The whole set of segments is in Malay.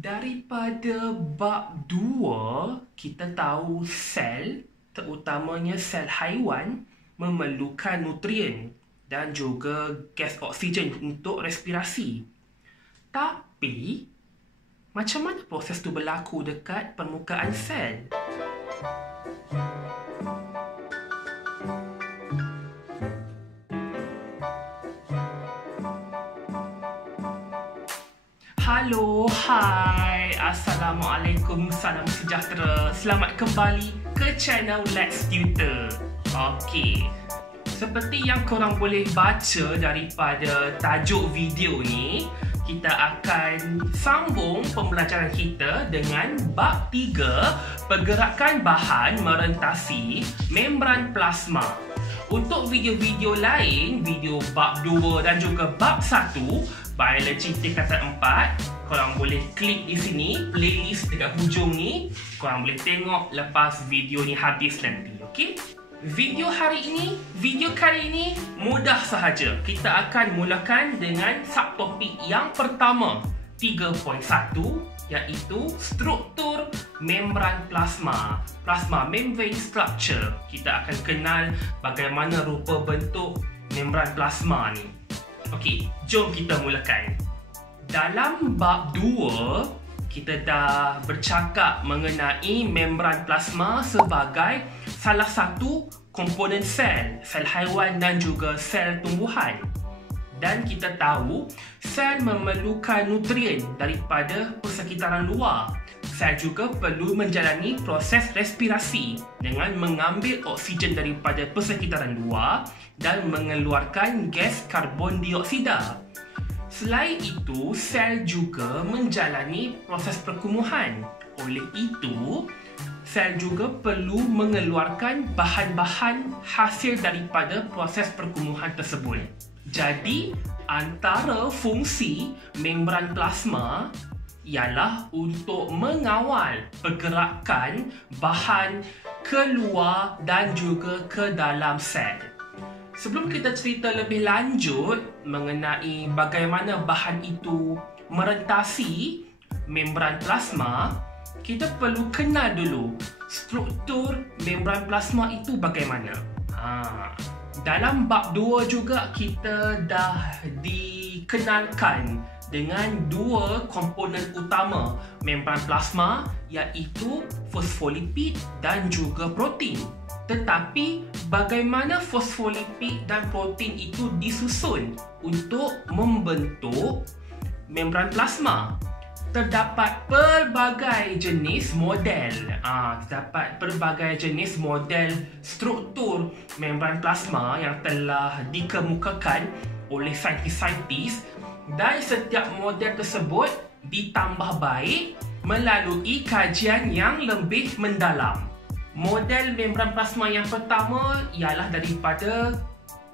Daripada bab 2, kita tahu sel, terutamanya sel haiwan, memerlukan nutrien dan juga gas oksigen untuk respirasi. Tapi, macam mana proses itu berlaku dekat permukaan sel? Halo, hai, Assalamualaikum, salam sejahtera. Selamat kembali ke channel Let's Tutor. Okey, seperti yang korang boleh baca daripada tajuk video ni, kita akan sambung pembelajaran kita dengan bab 3, pergerakan bahan merentasi membran plasma. Untuk video-video lain, video bab 2 dan juga bab 1, biologi tingkatan 4, korang boleh klik di sini, playlist dekat hujung ni. Korang boleh tengok lepas video ni habis nanti, okey? Video kali ini mudah sahaja. Kita akan mulakan dengan subtopik yang pertama, 3.1, iaitu struktur membran plasma. Plasma membrane structure. Kita akan kenal bagaimana rupa bentuk membran plasma ni. Okey, jom kita mulakan. Dalam bab 2, kita dah bercakap mengenai membran plasma sebagai salah satu komponen sel haiwan dan juga sel tumbuhan. Dan kita tahu sel memerlukan nutrien daripada persekitaran luar. Sel juga perlu menjalani proses respirasi dengan mengambil oksigen daripada persekitaran luar dan mengeluarkan gas karbon dioksida. Selain itu, sel juga menjalani proses perkumuhan. Oleh itu, sel juga perlu mengeluarkan bahan-bahan hasil daripada proses perkumuhan tersebut. Jadi, antara fungsi membran plasma ialah untuk mengawal pergerakan bahan keluar dan juga ke dalam sel. Sebelum kita cerita lebih lanjut mengenai bagaimana bahan itu merentasi membran plasma, kita perlu kenal dulu struktur membran plasma itu bagaimana. Dalam bab 2 juga kita dah dikenalkan dengan dua komponen utama membran plasma, iaitu fosfolipid dan juga protein. Tetapi bagaimana fosfolipid dan protein itu disusun untuk membentuk membran plasma? Terdapat pelbagai jenis model. Terdapat pelbagai jenis model struktur membran plasma yang telah dikemukakan oleh saintis-saintis, dan setiap model tersebut ditambah baik melalui kajian yang lebih mendalam. Model membran plasma yang pertama ialah daripada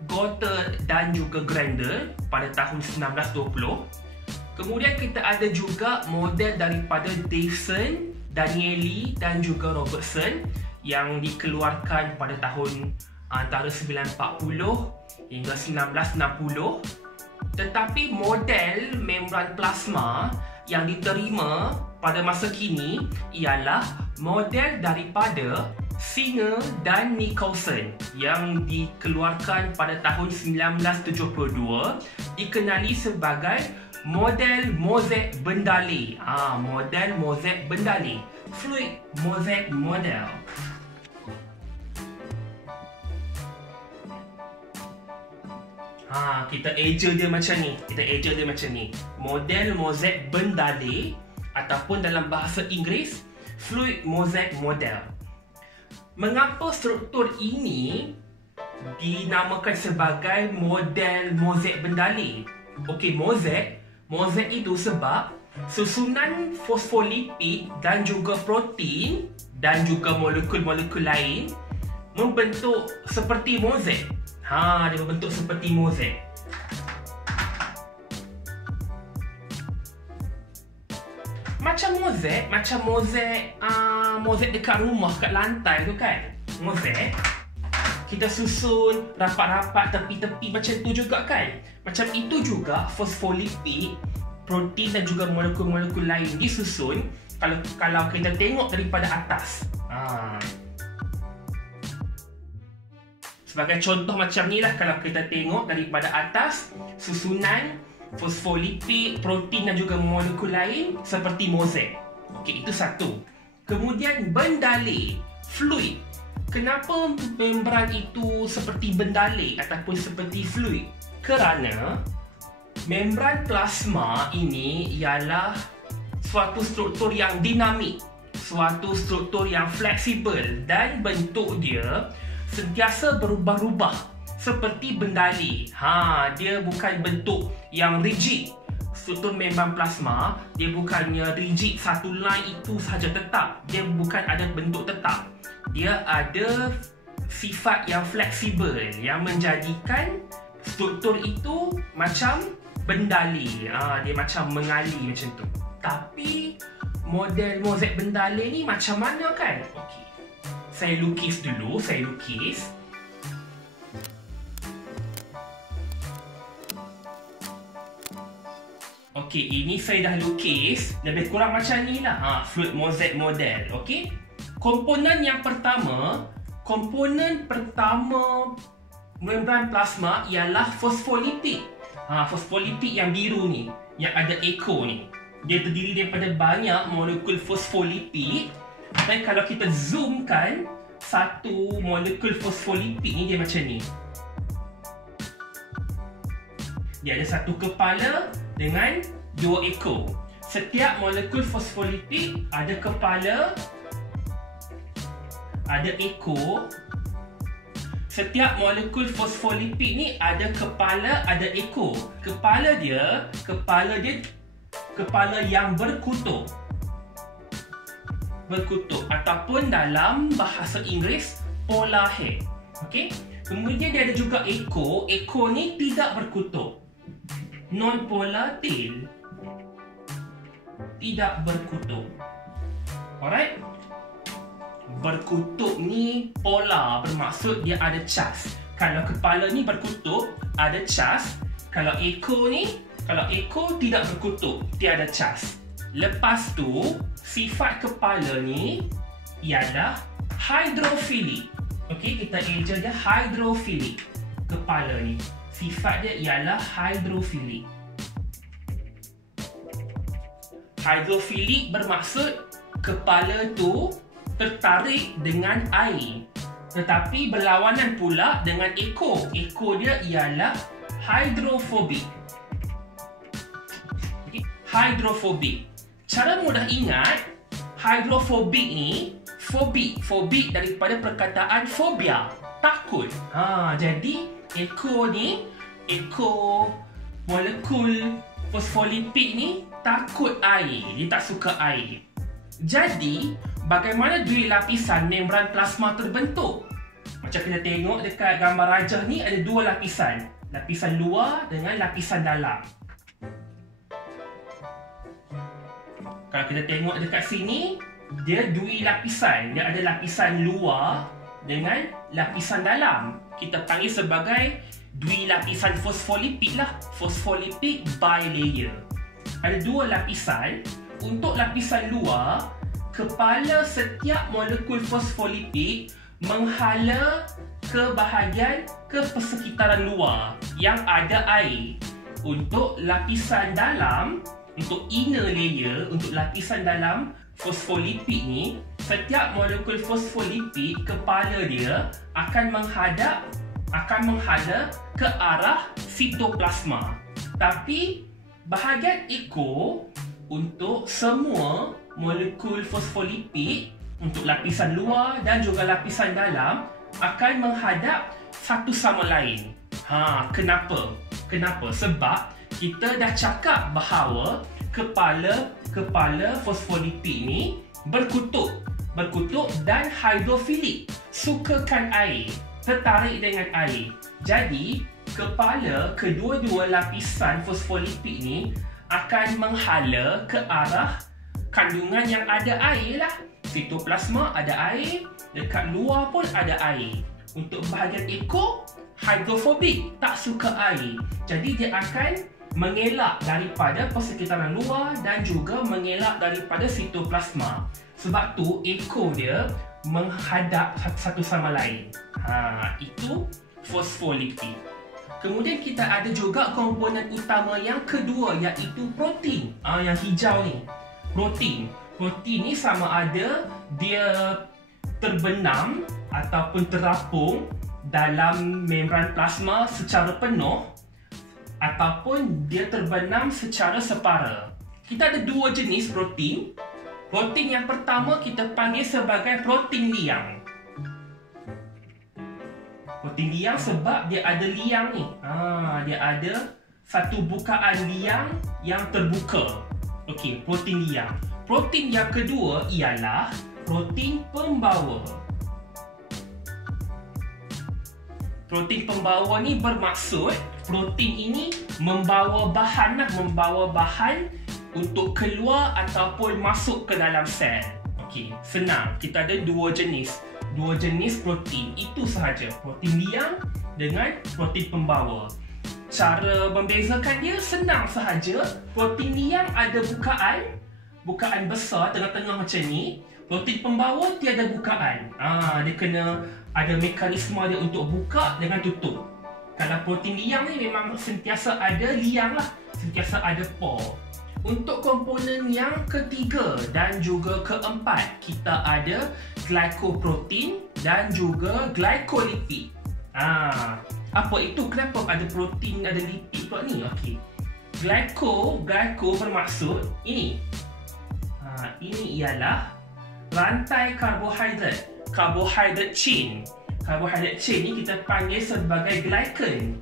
Gotterd dan juga Grander pada tahun 1920. Kemudian kita ada juga model daripada Davison, Danieli dan juga Robertson yang dikeluarkan pada tahun antara 1940 hingga 1960. Tetapi model membran plasma yang diterima pada masa kini ialah model daripada Singer dan Nicholson yang dikeluarkan pada tahun 1972, dikenali sebagai model mosaic Bendale. Model mosaic Bendale, fluid mosaic model. Kita eja dia macam ni. Model mosaic Bendale ataupun dalam bahasa Inggeris fluid mosaic model. Mengapa struktur ini dinamakan sebagai model mosaic Bendale? Okey, mosaic itu sebab susunan fosfolipid dan juga protein dan juga molekul-molekul lain membentuk seperti mozaik. Dia membentuk seperti mozaik. Macam mozaik dekat rumah, kat lantai tu kan. Mozaik kita susun rapat-rapat tepi-tepi macam tu juga kan. Macam itu juga fosfolipid protein dan juga molekul-molekul lain disusun kalau kita tengok daripada atas. Sebagai contoh macam ni lah, kalau kita tengok daripada atas, susunan fosfolipid, protein dan juga molekul lain seperti mozaik. Okey, itu satu. Kemudian bendaleh, fluid. Kenapa membran itu seperti bendaleh ataupun seperti fluid? Kerana membran plasma ini ialah suatu struktur yang dinamik, suatu struktur yang fleksibel dan bentuk dia sentiasa berubah-ubah seperti bendaleh. Dia bukan bentuk yang rigid. Struktur membran plasma dia bukannya rigid, satu line itu sahaja tetap. Dia bukan ada bentuk tetap. Dia ada sifat yang fleksibel yang menjadikan struktur itu macam bendaleh. Dia macam mengalir macam tu. Tapi model mozaik bendaleh ni macam mana kan? Okey. Saya lukis dulu, Okey, ini saya dah lukis. Lebih kurang macam ni lah. Fluid mozaik model. Okey. Komponen pertama membran plasma ialah fosfolipid. Fosfolipid yang biru ni, yang ada echo ni. Dia terdiri daripada banyak molekul fosfolipid. Dan kalau kita zoomkan satu molekul fosfolipid ni, dia macam ni. Dia ada satu kepala dengan dua ekor. Setiap molekul fosfolipid ada kepala, ada ekor. Setiap molekul fosfolipid ni ada kepala, ada ekor. Kepala dia kepala yang berkutub ataupun dalam bahasa Inggeris polar head. Okey. Kemudian dia ada juga ekor. Ekor ni tidak berkutub. Non-polar tail. Tidak berkutub. Alright. Berkutub ni polar, bermaksud dia ada cas. Kalau kepala ni berkutub, ada cas. Kalau ekor tidak berkutub, tiada cas. Lepas tu, sifat kepala ni ialah hydrophilic. Okey, kita eja dia hydrophilic. Kepala ni, sifat dia ialah hydrophilic. Hydrophilic bermaksud kepala tu tertarik dengan air, tetapi berlawanan pula dengan ekor. Ekor dia ialah hydrophobic. Okay. Hydrophobic. Cara mudah ingat, hydrophobic ni, phobik daripada perkataan phobia, takut. Jadi ekor ni, ekor molekul fosfolipid ni takut air, dia tak suka air. Jadi bagaimana dua lapisan membran plasma terbentuk? Macam kita tengok dekat gambar rajah ni, ada dua lapisan. Lapisan luar dengan lapisan dalam. Kalau kita tengok dekat sini, dia dua lapisan. Dia ada lapisan luar dengan lapisan dalam. Kita panggil sebagai dua lapisan fosfolipid lah. Fosfolipid bilayer. Ada dua lapisan. Untuk lapisan luar, kepala setiap molekul fosfolipid menghala ke persekitaran luar yang ada air. Untuk lapisan dalam, untuk inner layer, untuk lapisan dalam fosfolipid ni, setiap molekul fosfolipid, kepala dia akan menghala ke arah sitoplasma. Tapi bahagian ekor untuk semua molekul fosfolipid, untuk lapisan luar dan juga lapisan dalam, akan menghadap satu sama lain. Kenapa? Sebab kita dah cakap bahawa kepala fosfolipid ni berkutub dan hydrofilik, sukakan air, tertarik dengan air. Jadi kedua-dua lapisan fosfolipid ni akan menghala ke arah kandungan yang ada air lah. Sitoplasma ada air, dekat luar pun ada air. Untuk bahagian ekor, hydrofobik, tak suka air. Jadi dia akan mengelak daripada persekitaran luar dan juga mengelak daripada sitoplasma. Sebab tu ekor dia menghadap satu sama lain. Itu fosfolipid. Kemudian kita ada juga komponen utama yang kedua, iaitu protein. Yang hijau ni, protein. Protein ni sama ada dia terbenam ataupun terapung dalam membran plasma secara penuh ataupun dia terbenam secara separa. Kita ada dua jenis protein. Protein yang pertama kita panggil sebagai protein liang. Protein liang sebab dia ada liang ni. Dia ada satu bukaan liang yang terbuka. Okey, protein liang. Protein yang kedua ialah protein pembawa. Protein pembawa ni bermaksud protein ini membawa bahan untuk keluar ataupun masuk ke dalam sel. Okey, senang. Kita ada dua jenis protein, itu sahaja. Protein liang dengan protein pembawa. Cara membezakan dia senang sahaja. Protein liang ada bukaan besar tengah-tengah macam ni. Protein pembawa tiada bukaan. Dia kena ada mekanisme dia untuk buka dengan tutup. Kalau protein liang ni memang sentiasa ada liang lah, sentiasa ada pore. Untuk komponen yang ketiga dan juga keempat, kita ada glycoprotein dan juga glycolipid. Apa itu? Kenapa ada protein, ada lipid pula ni? Okey. Glyco bermaksud ini. Ini ialah rantai karbohidrat. Carbohydrate chain. Carbohydrate chain ni kita panggil sebagai glycan.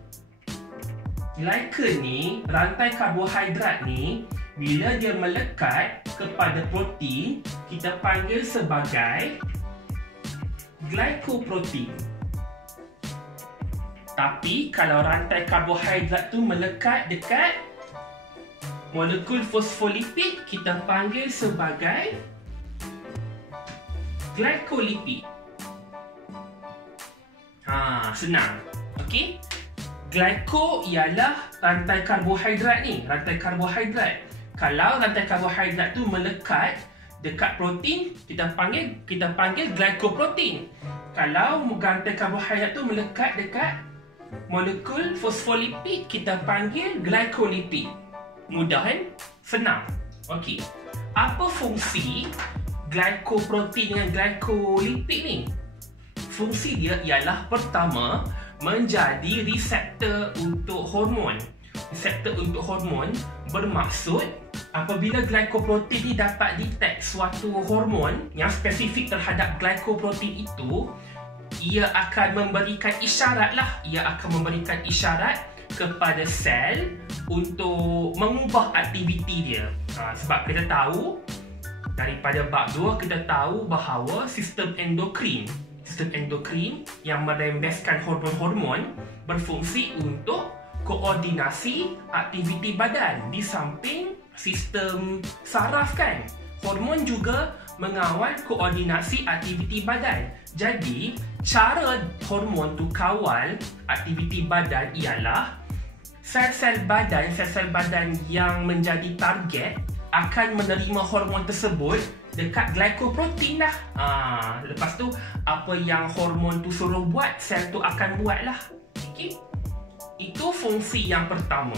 Glycan ni, rantai karbohidrat ni, bila dia melekat kepada protein, kita panggil sebagai glycoprotein. Tapi kalau rantai karbohidrat tu melekat dekat molekul fosfolipid, kita panggil sebagai glycolipid. Senang. Okey. Glyco ialah rantai karbohidrat ni, rantai karbohidrat. Kalau rantai karbohidrat tu melekat dekat protein, kita panggil glycoprotein. Kalau rantai karbohidrat tu melekat dekat molekul fosfolipid, kita panggil glycolipid. Mudah kan? Senang. Okey. Apa fungsi glycoprotein dengan glycolipid ni? Fungsi dia ialah pertama, menjadi reseptor untuk hormon. Reseptor untuk hormon bermaksud apabila glycoprotein ni dapat detect suatu hormon yang spesifik terhadap glycoprotein itu, ia akan memberikan isyarat kepada sel untuk mengubah aktiviti dia. Sebab kita tahu daripada bab 2, kita tahu bahawa sistem endokrin yang merembeskan hormon-hormon berfungsi untuk koordinasi aktiviti badan. Di samping sistem saraf kan, hormon juga mengawal koordinasi aktiviti badan. Jadi cara hormon tu kawal aktiviti badan ialah sel-sel badan yang menjadi target akan menerima hormon tersebut dekat glycoprotein lah. Lepas tu apa yang hormon tu suruh buat, sel tu akan buat lah. Okay? Itu fungsi yang pertama.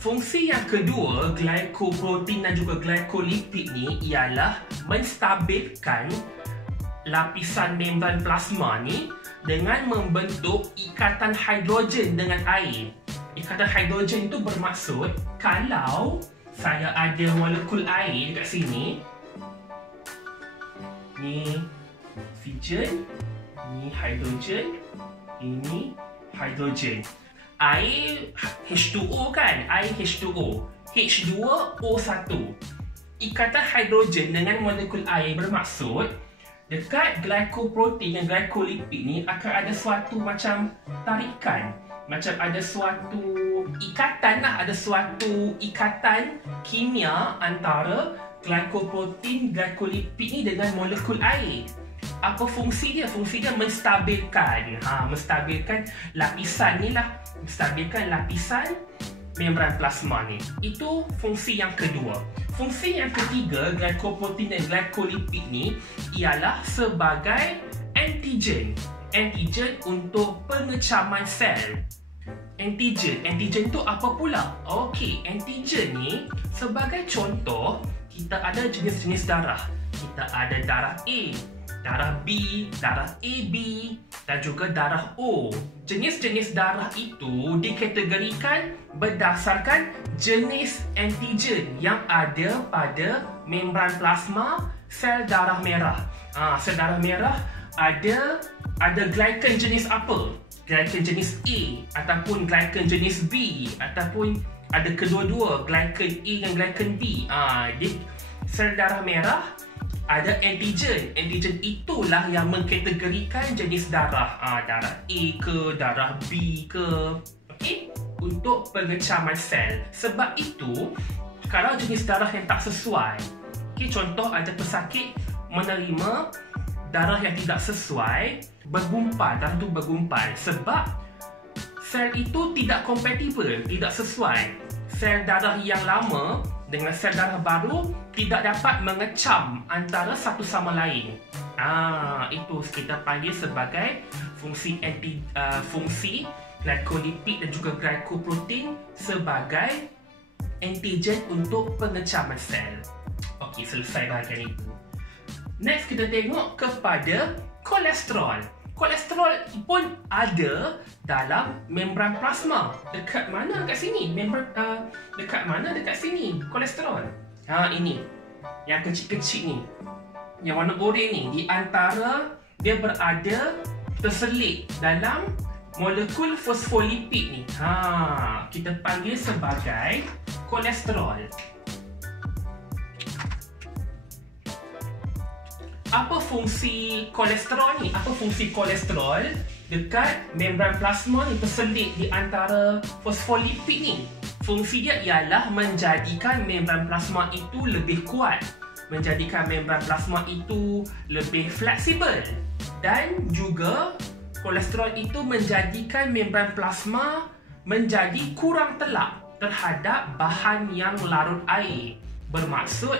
Fungsi yang kedua, glycoprotein dan juga glycolipid ni ialah menstabilkan lapisan membran plasma ni dengan membentuk ikatan hidrogen dengan air. Ikatan hidrogen itu bermaksud kalau saya ada molekul air dekat sini, ni oksigen, ni hidrogen, ini hidrogen. Air H2O kan, air H2O, H2O1. Ikatan hidrogen dengan molekul air bermaksud dekat glycoprotein dan glycolipid ni akan ada suatu macam tarikan, macam ada suatu ikatan lah, ada suatu ikatan kimia antara glycoprotein, glycolipid ni dengan molekul air. Apa fungsi dia? Fungsi dia menstabilkan lapisan ni lah, menstabilkan lapisan membran plasma ni. Itu fungsi yang kedua. Fungsi yang ketiga, glycoprotein dan glycolipid ni ialah sebagai antigen. Antigen untuk pengecaman sel. Antigen tu apa pula? Okey, antigen ni sebagai contoh, kita ada jenis-jenis darah. Kita ada darah A, darah B, darah AB dan juga darah O. Jenis-jenis darah itu dikategorikan berdasarkan jenis antigen yang ada pada membran plasma sel darah merah. Sel darah merah ada glycan jenis apa? Glycan jenis A ataupun glycan jenis B ataupun ada kedua-dua, glycan A dan glycan B. Di sel darah merah ada antigen. Antigen itulah yang mengkategorikan jenis darah. Darah A ke, darah B ke. Okey? Untuk pengecaman sel. Sebab itu, kalau jenis darah yang tak sesuai, okey, contoh ada pesakit menerima darah yang tidak sesuai, bergumpal, darah itu bergumpal sebab sel itu tidak kompatibel, tidak sesuai. Sel darah yang lama dengan sel darah baru tidak dapat mengecam antara satu sama lain. Itu kita panggil sebagai fungsi glycolipid dan juga glycoprotein sebagai antigen untuk pengecaman sel. Okey, selesai bahagian itu. Next, kita tengok kepada kolesterol. Kolesterol pun ada dalam membran plasma. Dekat mana dekat sini? Dekat mana dekat sini? Kolesterol. Ini. Yang kecil-kecil ni. Yang warna oranye ni. Di antara dia berada terselit dalam molekul fosfolipid ni. Kita panggil sebagai kolesterol. Apa fungsi kolesterol ni? Apa fungsi kolesterol dekat membran plasma ni terselit di antara fosfolipid ni? Fungsi dia ialah menjadikan membran plasma itu lebih kuat, menjadikan membran plasma itu lebih fleksibel, dan juga kolesterol itu menjadikan membran plasma menjadi kurang telap terhadap bahan yang larut air. Bermaksud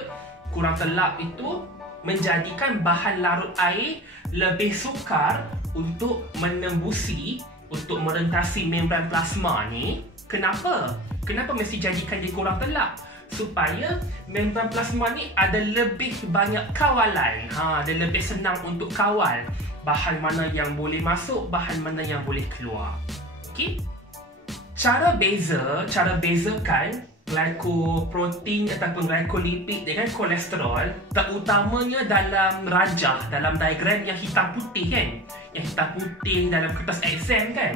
kurang telap itu menjadikan bahan larut air lebih sukar untuk menembusi, untuk merentasi membran plasma ni. Kenapa? Kenapa mesti jadikan dia kurang telap? Supaya membran plasma ni ada lebih banyak kawalan. Dia lebih senang untuk kawal bahan mana yang boleh masuk, bahan mana yang boleh keluar. Okey? Cara bezakan glycoprotein ataupun glycolipid dengan kolesterol, terutamanya dalam rajah, dalam diagram yang hitam putih kan, yang hitam putih dalam kertas exam kan.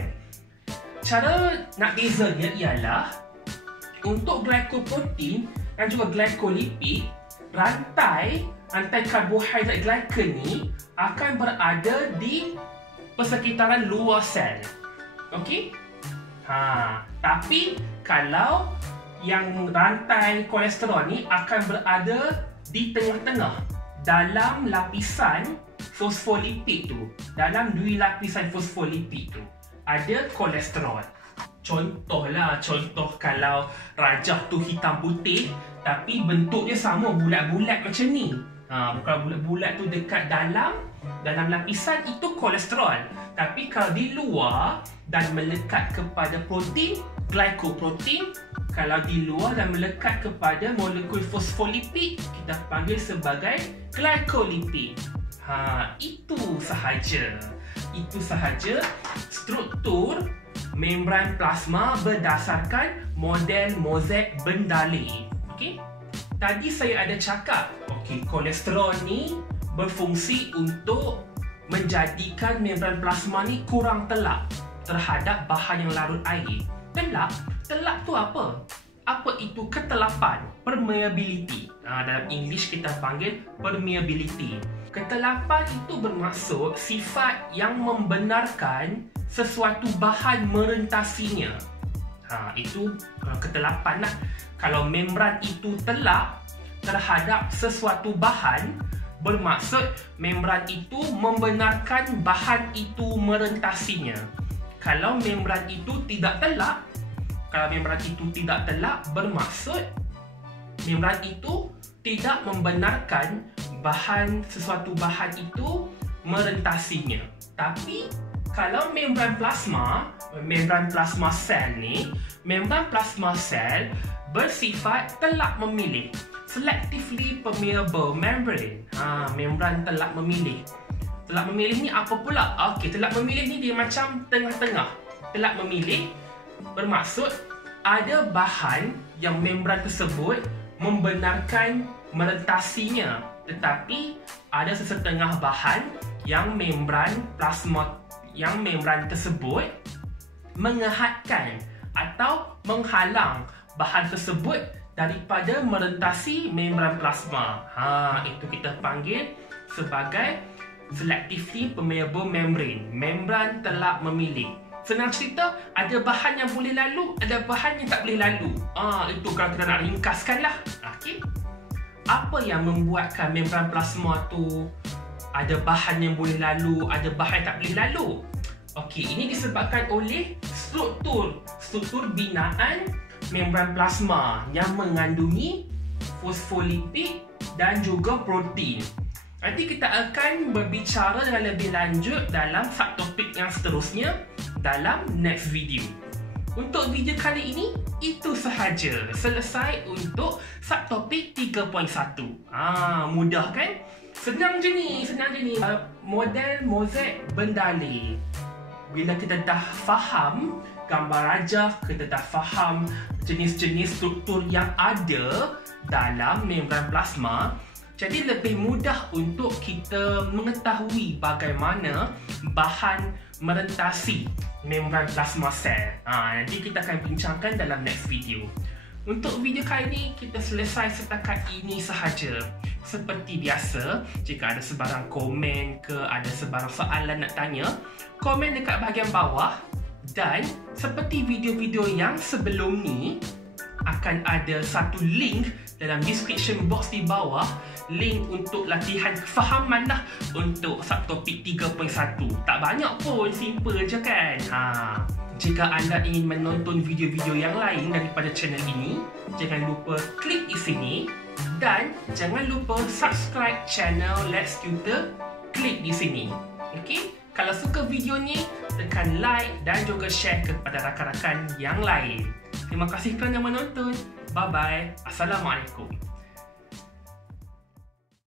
Cara nak bezanya ialah untuk glycoprotein dan juga glycolipid, rantai karbohidrat glycan ni akan berada di persekitaran luar sel. Okey? Tapi kalau yang rantai kolesterol ni akan berada di tengah-tengah dalam lapisan fosfolipid tu. Dalam dua lapisan fosfolipid tu ada kolesterol. Contoh kalau rajah tu hitam putih tapi bentuknya sama, bulat-bulat macam ni. Bukan bulat-bulat tu dekat dalam lapisan, itu kolesterol. Tapi kalau di luar dan melekat kepada protein, glycoprotein, kalau di luar dan melekat kepada molekul fosfolipid, kita panggil sebagai glycolipid. Itu sahaja struktur membran plasma berdasarkan model Mosaic Bendalé. Okey? Tadi saya ada cakap, kolesterol ni berfungsi untuk menjadikan membran plasma ni kurang telap terhadap bahan yang larut air. Telap tu apa? Apa itu ketelapan? Permeability. Dalam English kita panggil permeability. Ketelapan itu bermaksud sifat yang membenarkan sesuatu bahan merentasinya. Itu ketelapan lah. Kalau membran itu telap terhadap sesuatu bahan, bermaksud membran itu membenarkan bahan itu merentasinya. Kalau membran itu tidak telap, Kalau membran itu tidak telak, bermaksud membran itu tidak membenarkan sesuatu bahan itu merentasinya. Tapi kalau membran plasma sel ni, membran plasma sel bersifat telak memilih, selectively permeable membrane. Membran telak memilih. Telak memilih ni apa pula? Okey, telak memilih ni dia macam tengah-tengah. Telak memilih bermaksud ada bahan yang membran tersebut membenarkan merentasinya, tetapi ada sesetengah bahan yang membran tersebut mengehadkan atau menghalang bahan tersebut daripada merentasi membran plasma. Itu kita panggil sebagai selectively permeable membrane, membran telak memilih. Senang cerita, ada bahan yang boleh lalu, ada bahan yang tak boleh lalu. Itu kalau kita nak ringkaskan lah. Okay. Apa yang membuatkan membran plasma tu ada bahan yang boleh lalu, ada bahan yang tak boleh lalu? Okey, ini disebabkan oleh struktur binaan membran plasma yang mengandungi fosfolipid dan juga protein. Nanti kita akan berbicara dengan lebih lanjut dalam subtopik yang seterusnya dalam next video. Untuk video kali ini, itu sahaja. Selesai untuk subtopik 3.1. Mudah kan? Senang je ni. Model mozaik bendalih. Bila kita dah faham gambar rajah, kita dah faham jenis-jenis struktur yang ada dalam membran plasma, jadi lebih mudah untuk kita mengetahui bagaimana bahan merentasi membran plasma sel. Nanti kita akan bincangkan dalam next video. Untuk video kali ini, kita selesai setakat ini sahaja. Seperti biasa, jika ada sebarang komen ke ada sebarang soalan nak tanya, komen dekat bahagian bawah. Dan seperti video-video yang sebelum ni, akan ada satu link dalam description box di bawah, link untuk latihan kefahaman lah untuk subtopik 3.1. Tak banyak pun, simple je kan. Jika anda ingin menonton video-video yang lain daripada channel ini, jangan lupa klik di sini dan jangan lupa subscribe channel Let's Tutor, klik di sini. Okey? Kalau suka video ni, tekan like dan juga share kepada rakan-rakan yang lain. Terima kasih kerana menonton. Bye-bye. Assalamualaikum.